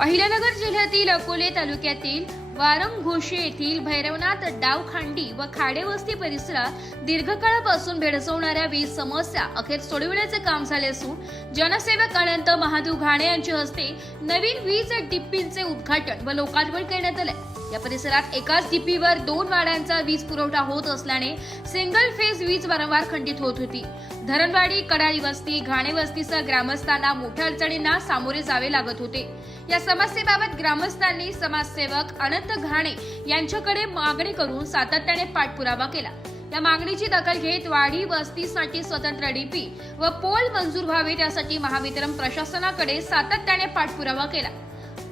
अहिल्यानगर जिल्ह्यातील अकोले तालुक्यातील वारंगघोशी येथील भैरवनाथ डावखांडी व खाडेवस्ती परिसरात दीर्घकाळापासून भेडसावणाऱ्या वीज समस्या अखेर सोडविण्याचे काम झाले असून जनसेवक अनंत महादेव घाणे यांच्या हस्ते नवीन वीज डिप्पींचे उद्घाटन व लोकार्पण करण्यात आले। या परिसरात एकाच डिप्पीवर 2 वाड्यांचा वीज पुरवठा होत असल्याने सिंगल फेज वीज वारंवार खंडित होत होती। धरणवाडी, कडाळी वस्ती, घाणे वस्तीसह ग्रामस्थांना मोठ्या अडचणींना सामोरे जावे लागत होते। या समस्येबाबत ग्रामस्थांनी समाजसेवक अनंत घाणे यांच्याकडे मागणी करून सातत्याने पाठपुरावा केला। या मागणीची दखल घेत वाडी वस्तीसाठी स्वतंत्र डीपी व पोल मंजूर व्हावे यासाठी महावितरण प्रशासनाकडे सातत्याने पाठपुरावा केला।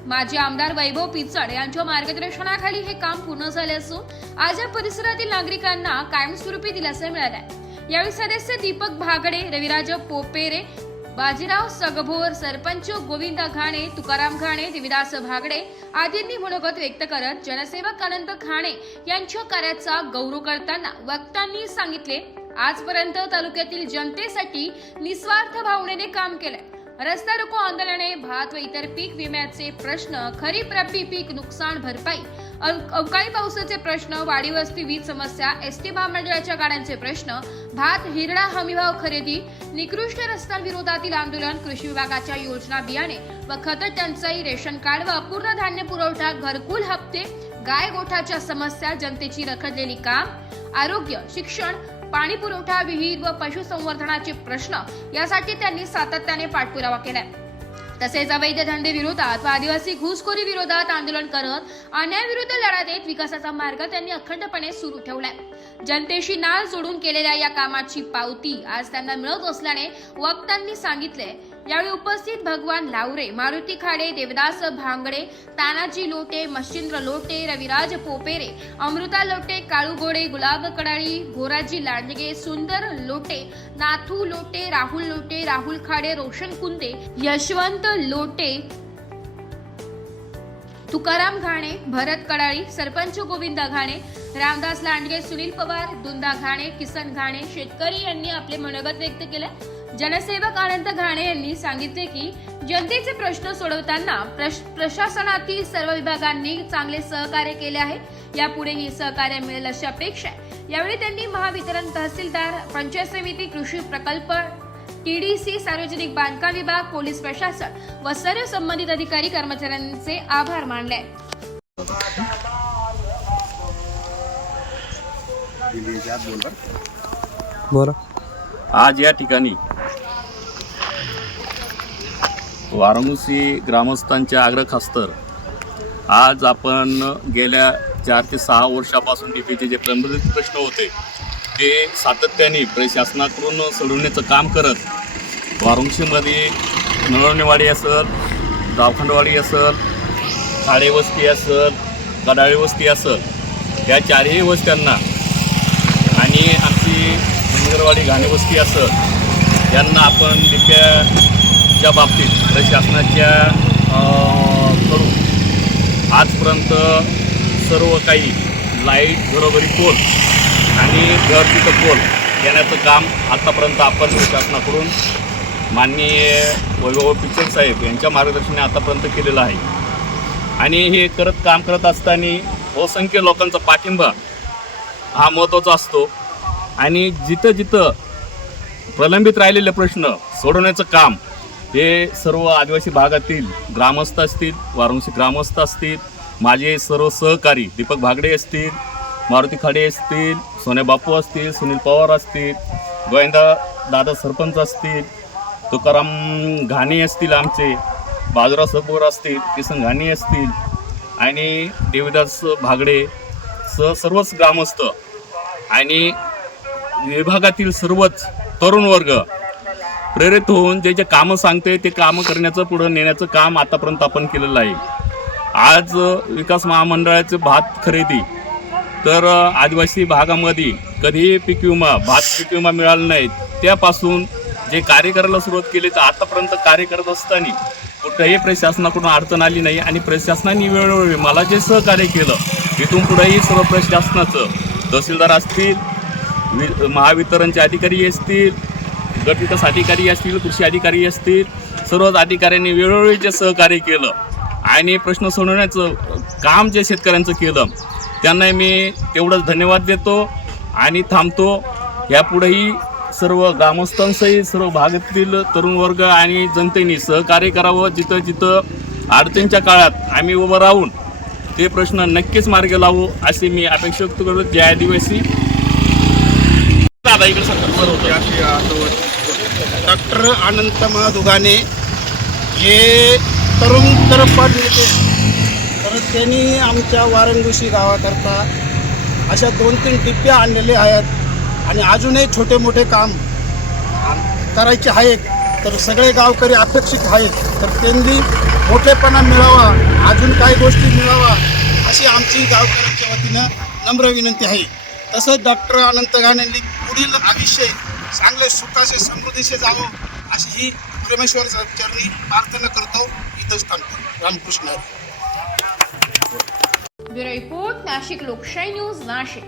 माजी आमदार वैभव पिचड यांच्या मार्गदर्शनाखाली हे काम पूर्ण झाले असून आज या परिसरातील नागरिकांना कायमस्वरूपी दिलासा मिळाला आहे। यावेळी सदस्य दीपक भागडे, रविराज पोपेरे, बाजीराव सगभोर, सरपंच गोविंद घाणे, तुकाराम घाणे, देविदास भागडे आदींनी मनोगत व्यक्त करत जनसेवक अनंत घाणे यांच्या कार्याचा गौरव करताना वक्त्यांनी सांगितले, आजपर्यंत तालुक्यातील जनतेसाठी निस्वार्थ भावनेने काम केले। रस्ता रोको आंदोलने, भात व इतर पीक विम्याचे प्रश्न, खरीप रब्बी पीक नुकसान भरपाई, अवकाळी पावसाचे प्रश्न, वाडी वस्ती वीज समस्या, एसटी महामंडळाच्या गाड्यांचे प्रश्न, भात हिरडा हमीभाव खरेदी, निकृष्ट रस्त्यांविरोधातील आंदोलन, कृषी विभागाच्या योजना बियाणे व खत टंचाई, रेशन कार्ड व अपूर्ण धान्य पुरवठा, घरकुल हप्ते, गाय गोठाच्या समस्या, जनतेची रखडलेली काम, आरोग्य, शिक्षण, पाणी पुरवठा, विहीर व पशुसंवर्धनाचे प्रश्न यासाठी त्यांनी सातत्याने पाठपुरावा केलाय। तसेच अवैध धंदे विरोधात व आदिवासी घुसखोरी विरोधात आंदोलन करत अन्यायाविरुद्ध लढा देत विकासाचा मार्ग त्यांनी अखंडपणे सुरू ठेवलाय। जनतेशी नाळ जोडून केलेल्या या कामाची पावती आज त्यांना मिळत असल्याने वक्त्यांनी सांगितले। यावेळी उपस्थित भगवान लावरे, मारुती खाडे, देवदास भांगडे, तानाजी लोटे, मच्छिंद्र लोटे, रविराज पोपेरे, अमृता लोटे, काळू गोडे, गुलाब कडाळी, घोराजी लांडगे, सुंदर लोटे, नाथू लोटे, राहुल खाडे, रोशन कुंदे, यशवंत लोटे, तुकाराम घाणे, भरत कडाळी, सरपंच गोविंद घाणे, रामदास लांडगे, सुनील पवार, दुंदा घाणे, किसन घाणे, शेतकरी यांनी आपले मनोगत व्यक्त केले। जनसेवक अनंत घाणे यांनी सांगितले की जनतेचे प्रश्न सोडवताना प्रशासनातील सर्व विभागांनी चांगले सहकार्य केले आहे। यापुढेही सहकार्य मिळेल अशी अपेक्षा आहे। यावेळी त्यांनी महावितरण, तहसीलदार, पंचायत समिती, कृषी प्रकल्प, टीडीसी, सार्वजनिक बांधकाम विभाग, पोलीस प्रशासन व सर्व संबंधित अधिकारी कर्मचाऱ्यांचे आभार मानले। आज या ठिकाणी वाराणसी ग्रामस्थांच्या आग्रहास्तव आज आपण गेल्या 4 ते 6 वर्षापासून डीपीचे जे प्रलंबित प्रश्न होते ते सातत्याने प्रशासनाकडून सोडवण्याचं काम करत वाराणसीमध्ये नळवणेवाडी असेल, दावखंडवाडी असेल, खाडेवस्ती असेल, कडाळी वस्ती असेल या 4ही वस्त्यांना आणि आमची मंगळवाडी घाणे वस्ती असेल यांना आपण डिप्याच्या बाबतीत प्रशासनाच्या कडून आजपर्यंत सर्व काही लाईट, घरोघरी पोल आणि घर तिथं पोल येण्याचं काम आतापर्यंत आपण प्रशासनाकडून माननीय वैभव पिचड साहेब यांच्या मार्गदर्शनाने आतापर्यंत केलेलं आहे। आणि हे काम करत असताना असंख्य लोकांचा पाठिंबा हा महत्त्वाचा असतो आणि जिथं जिथं प्रलंबित राहिलेले प्रश्न सोडवण्याचं काम हे सर्व आदिवासी भागातील ग्रामस्थ असतील, वाराणसी ग्रामस्थ असतील, माझे सर्व सहकारी दीपक भागडे असतील, मारुती खाडे असतील, सोन्या बापू असतील, सुनील पवार असतील, गोविंदा दादा सरपंच असतील, तुकाराम घाणे असतील, आमचे बाजीराव सगभोर असतील, किसन घाणे असतील आणि देविदास भागडे सर्वच ग्रामस्थ आणि विभागातील सर्वच तरुण वर्ग प्रेरित होऊन जे कामं सांगते ते कामं करण्याचं पुढं नेण्याचं काम आतापर्यंत आपण केलेलं आहे। आज विकास महामंडळाचे भात खरेदी तर आदिवासी भागामध्ये कधीही भात पीक विमा मिळाला नाही, त्यापासून जे कार्य करायला सुरुवात केली तर आतापर्यंत कार्य करत असताना कुठेही प्रशासनाकडून अडचण आली नाही आणि प्रशासनाने वेळोवेळी मला जे सहकार्य केलं तिथून पुढेही सर्व प्रशासनाचं तहसीलदार असतील, महावितरणचे अधिकारी असतील, गट विकास अधिकारी असतील, कृषी अधिकारी असतील, सर्वच अधिकाऱ्यांनी वेळोवेळी जे सहकार्य केलं आणि प्रश्न सोडवण्याचं काम जे शेतकऱ्यांचं केलं त्यांना मी तेवढंच धन्यवाद देतो आणि थांबतो. यापुढेही सर्व ग्रामस्थांसहित सर्व भागातील तरुण वर्ग आणि जनतेने सहकार्य करावं. जिथं जिथं अडचणीच्या काळात आम्ही उभं राहून ते प्रश्न नक्कीच मार्गी लावू अशी मी अपेक्षा व्यक्त करतो. जय आदिवासी. दादा इकडे डॉक्टर अनंत महादुगाने हे तरुण तरफदार नेते, तर त्यांनी आमच्या वारंगुशी गावाकरता अशा 2-3 टिप्प्या आणलेल्या आहेत आणि अजूनही छोटे मोठे काम करायचे आहेत. तर सगळे गावकरी अपेक्षित आहेत, तर त्यांनी मोठेपणा मिळावा, अजून काही गोष्टी मिळावा अशी आमची गावकऱ्यांच्या वतीनं नम्र विनंती आहे. तसंच डॉक्टर अनंत गाणेंनी पुढील आयुष्य चांगले सुखाचे समृद्धीचे जावं अशी ही परमेश्वर चरणी प्रार्थना करतो. इथंच थांबतो. रामकृष्ण. ब्युरो रिपोर्ट, नाशिक लोकशाही न्यूज, नाशिक.